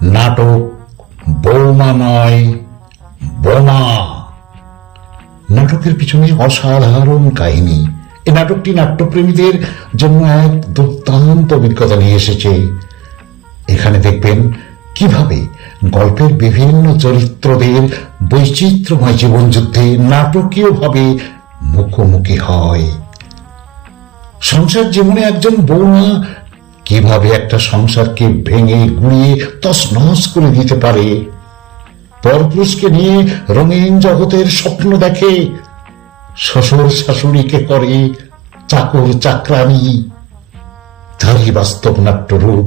নাটক বৌমা নয় বোমা। নাটকের পিছনে অসাধারণ কাহিনী। এই নাটকটি নাট্যপ্রেমীদের জন্য এক দুর্দান্ত অভিজ্ঞতা নিয়ে এসেছে। এখানে দেখবেন কিভাবে গল্পের বিভিন্ন চরিত্রদের বৈচিত্র্যময় জীবনযুদ্ধে নাটকীয়ভাবে মুখোমুখি হয়। সংসার জীবনে একজন বৌমা কিভাবে একটা সংসারকে ভেঙে গুঁড়িয়ে তছনছ করে দিতে পারে, পরপুরুষকে নিয়ে রঙিন জগতের স্বপ্ন দেখে, শ্বশুর শাশুড়িকে করে চাকর চাকরানি, তারই বাস্তব নাট্যরূপ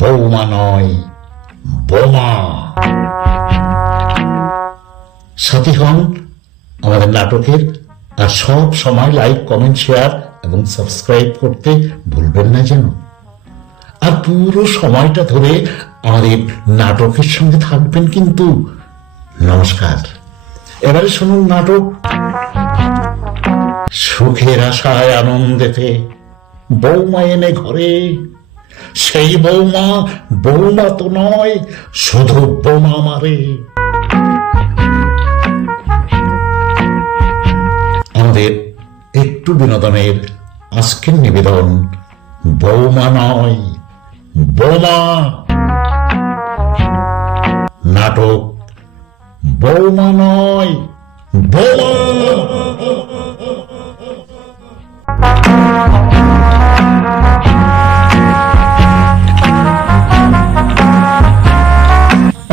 বৌমা নয় বোমা। সাথী হন আমাদের নাটকের, আর সব সময় লাইক, কমেন্ট, শেয়ার এবং সাবস্ক্রাইব করতে ভুলবেন না যেন। আর পুরো সময়টা ধরে আমাদের নাটকের সঙ্গে থাকবেন কিন্তু। নমস্কার। এবারে শুনুন নাটক সুখের আশায় আনন্দেতে বৌমা এনে ঘরে। সেই বৌমা বৌমা তো নয়, শুধু বোমা মারে। আমাদের একটু বিনোদনের আজকের নিবেদন বৌমা নয় বোমা। নাটক বৌমা নয় বোমা।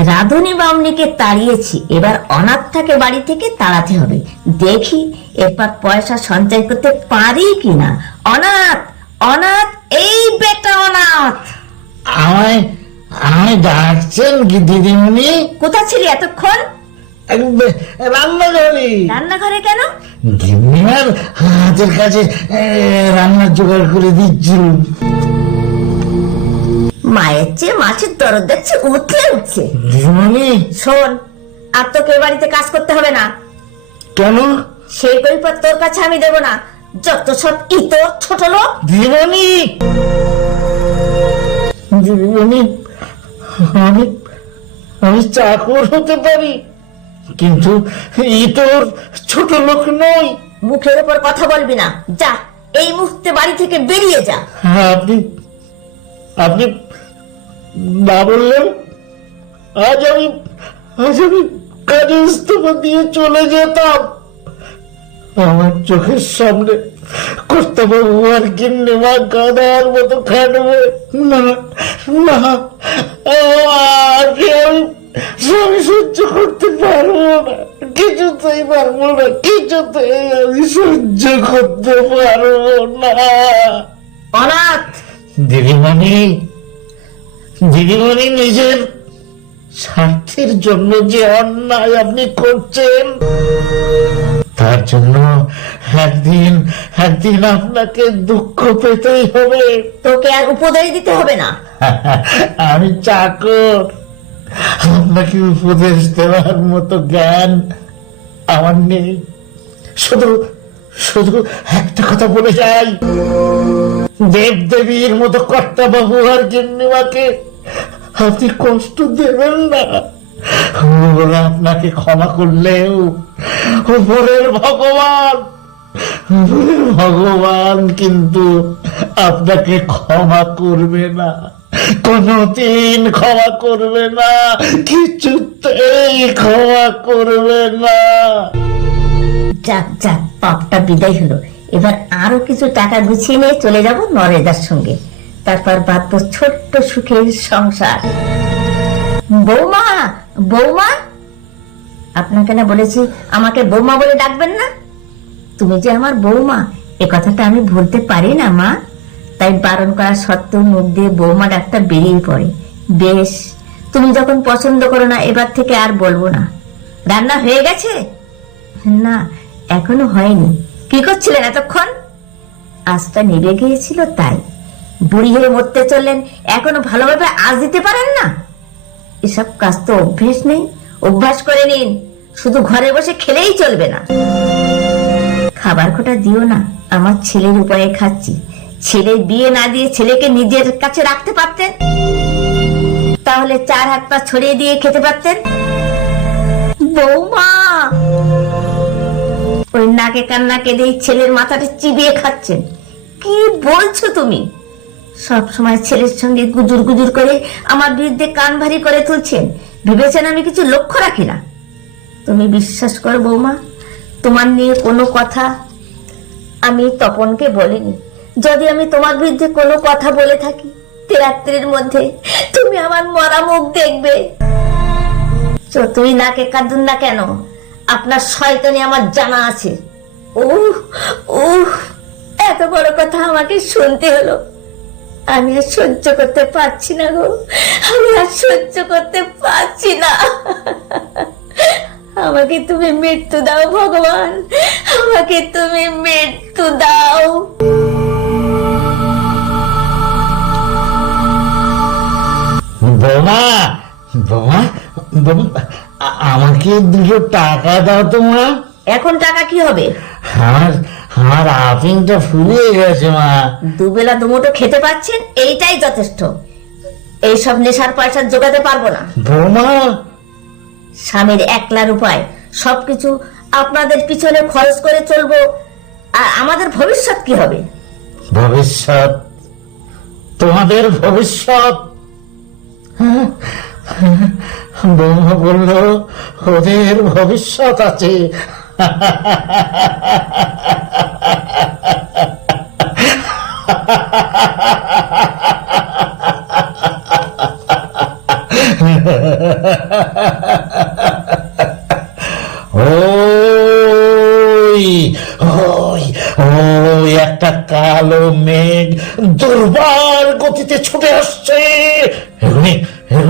রাধুনী বামনিকে তাড়িয়েছি, এবার অনাথটাকে বাড়ি থেকে তাড়াতে হবে। দেখি এরপর পয়সা সঞ্চয় করতে পারি কিনা। অনাথ অনাথ, এই বেটা অনাথ। আমায় আমায় ডাকছেন কি দিদিমণি? কোথায় ছিলি এতক্ষণ? রান্নাঘরে। রান্নাঘরে কেন? গিন্নিমার হাতের কাছে রান্নার জোগাড় করে দিচ্ছিল। মায়ের চেয়ে মাছের দরদ দেখছে উঠলে উঠছে। দিদিমণি শোন, আর তোকে বাড়িতে কাজ করতে হবে না। কেন? সেই পরিপর তোর কাছে আমি দেবো না। যত সব ইতর ছোট লোক। দিদিমণি দিদিমণি, আমি আমি চাকর হতে পারি, কিন্তু ইতর ছোট লোক নই। মুখের উপর কথা বলবি না। যা, এই মুহূর্তে বাড়ি থেকে বেরিয়ে যা। আপনি আপনি না বললেন আজ আমি কাজে ইস্তফা দিয়ে চলে যেতাম। আমার চোখের সামনে কর্তাবাবু আর গিন্নিমা গাদার মতো খাটবে। না না, আর আমি সহ্য করতে পারবো না, কিছুতেই পারবো না, কিছুতেই আমি সহ্য করতে পারবো না। অনাথ দিদিমণি দিদিমণি, নিজের স্বার্থের জন্য যে অন্যায় আপনি করছেন, তার জন্য একদিন একদিন আপনাকে দুঃখ পেতেই হবে। তোকে আর উপদেশ দিতে হবে না। আমি চাকর, আপনাকে উপদেশ দেওয়ার মতো জ্ঞান আমার নেই। শুধু শুধু একটা কথা বলে যাই, দেবদেবীর মতো কর্তাবাবু আর গিন্নিমাকে আপনি কষ্ট দেবেন না। ওরা আপনাকে ক্ষমা করলেও উপরের ভগবান কিন্তু আপনাকে ক্ষমা করবে না, কোনদিন ক্ষমা করবে না, কিছুতেই ক্ষমা করবে না। যাক যাক, পাপটা বিদায় হলো। এবার আরো কিছু টাকা গুছিয়ে নিয়ে চলে যাব নরেদার সঙ্গে। তারপর বাঁধবো ছোট্ট সুখের সংসার। বৌমা বৌমা, আপনাকে না বলেছি আমাকে বৌমা বলে ডাকবেন না? তুমি যে আমার বৌমা, এ কথাটা আমি ভুলতে পারি না মা। তাই বারণ করা সত্ত্বেও মুখ দিয়ে বৌমা ডাকটা বেরিয়ে পড়ে। বেশ, তুমি যখন পছন্দ করো না, এবার থেকে আর বলবো না। রান্না হয়ে গেছে? না, এখনো হয়নি। কি করছিলেন এতক্ষণ? আজটা নিভে গিয়েছিল তাই। বুড়ি হয়ে মরতে চললেন, এখনো ভালোভাবে আজ দিতে পারেন না? এসব কাজ তো অভ্যেস নেই, অভ্যাস করে নিন। শুধু ঘরে বসে খেলেই চলবে না। খাবার খোটা দিও না, আমার ছেলের উপায়ে খাচ্ছি। ছেলে বিয়ে না দিয়ে ছেলেকে নিজের কাছে রাখতে পারতেন। তা তাহলে 4 হাত পা ছড়িয়ে দিয়ে খেতে পারতেন। বৌমা, ওই নাকে কান্না কেঁদে ছেলের মাথাটা চিবিয়ে খাচ্ছেন। কি বলছো তুমি? সব সময় ছেলের সঙ্গে গুজুর গুজুর করে আমার বিরুদ্ধে কান ভারী করে তুলছেন। ভেবেছেন আমি কিছু লক্ষ্য রাখি না? তুমি বিশ্বাস করো বৌমা, তোমার নিয়ে কোনো কথা আমি তপনকে বলিনি। যদি আমি তোমার বিরুদ্ধে কোনো কথা বলে থাকি, রাত্রির মধ্যে তুমি আমার মরা মুখ দেখবে। তুই নাকে কাঁদুন না কেন, আপনার শয়তানি আমার জানা আছে। এত বড় কথা আমাকে শুনতে হলো। আমি আর সহ্য করতে পারছি না গো, আমি আর সহ্য করতে পারছি না। আমাকে তুমি মৃত্যু দাও ভগবান, আমাকে তুমি মৃত্যু দাও। বৌমা, বৌমা, বৌমা, আমাকে 2 টাকা দাও তো মা। এখন টাকা কি হবে? আমার আপিংটা ফুরিয়ে গেছে মা। দুবেলা দুমুঠো খেতে পাচ্ছেন, এইটাই যথেষ্ট। এইসব নেশার পয়সা জোগাতে পারবো না। বৌমা, স্বামীর একলার উপায়, সবকিছু আপনাদের পিছনে খরচ করে চলবো, আর আমাদের ভবিষ্যৎ কি হবে? ভবিষ্যৎ? তোমাদের ভবিষ্যৎ? বৌমা বলল ওদের ভবিষ্যৎ আছে। ওই একটা কালো মেঘ দুর্বার গতিতে ছুটে আসছে।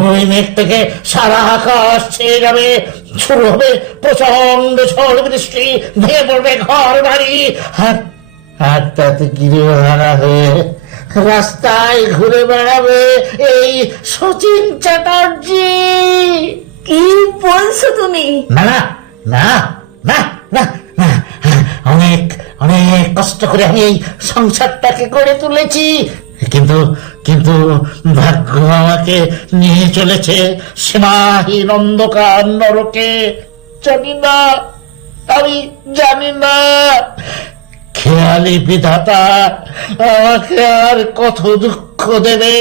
ওই মেঘ থেকে সারা আকাশ ছেয়ে যাবে, শুরু হবে প্রচন্ড ঝড় বৃষ্টি, ভেঙে পড়বে ঘর বাড়ি। আর তাতে গিরে হারা হয়ে রাস্তায় ঘুরে বেড়াবে এই শচীন চ্যাটার্জি। কি বলছো তুমি? না না না না না না, অনেক অনেক কষ্ট করে আমি এই সংসারটাকে গড়ে তুলেছি, কিন্তু কিন্তু ভাগ্য আমাকে নিয়ে চলেছে সীমাহীন অন্ধকার নরকে। জানি না, আমি জানি না খেয়ালি বিধাতা আমাকে আর কত দুঃখ দেবে।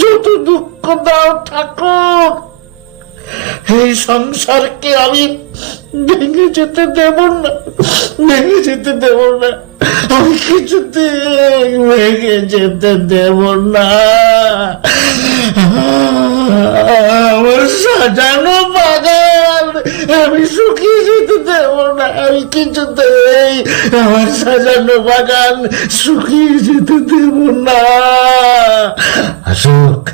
যত দুঃখ দাও ঠাকুর, এই সংসারকে আমি ভেঙে যেতে দেব না, ভেঙে যেতে দেব না, আমি কিছুতে ভেঙে যেতে দেব না। আমার সাজানো বাগান আমি শুকিয়ে যেতে দেব না, আমি কিছুতেই আমার সাজানো বাগান শুকিয়ে যেতে দেব না। আসুক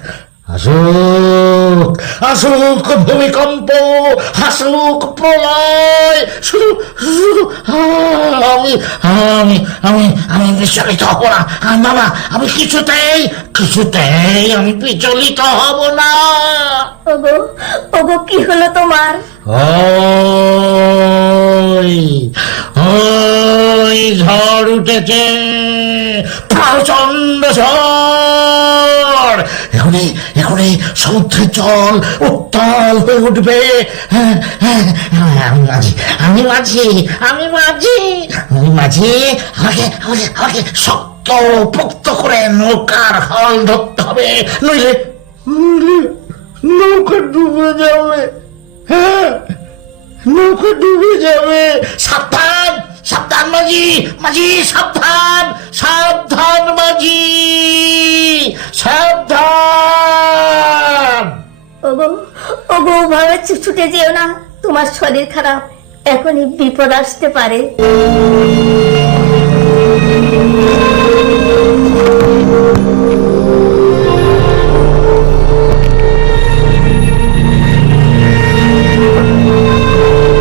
আসুক আসুক ভূমিকম্প, আসুক প্রলয়, শুধু শুধু আমি আমি আমি আমি বিচলিত হব না বাবা, আমি কিছুতেই আমি বিচলিত হব না। ওগো ওগো, কি হলো তোমার? ওই ঝড় উঠেছে, প্রচন্ড ঝড়। এখনই সমুদ্রের জল উত্তাল হয়ে উঠবে। আমি মাঝি আমাকে শক্ত পোক্ত করে নৌকার হাল ধরতে হবে, নইলে নৌকা ডুবে যাবে। হ্যাঁ, নৌকা ডুবে যাবে। সাবধান সাবধান মাঝি, সাবধান সাবধান মাঝি, সাবধান। ওগো ওগো, ভাবে ছুটে যেও না, তোমার শরীর খারাপ, এখনই বিপদ আসতে পারে।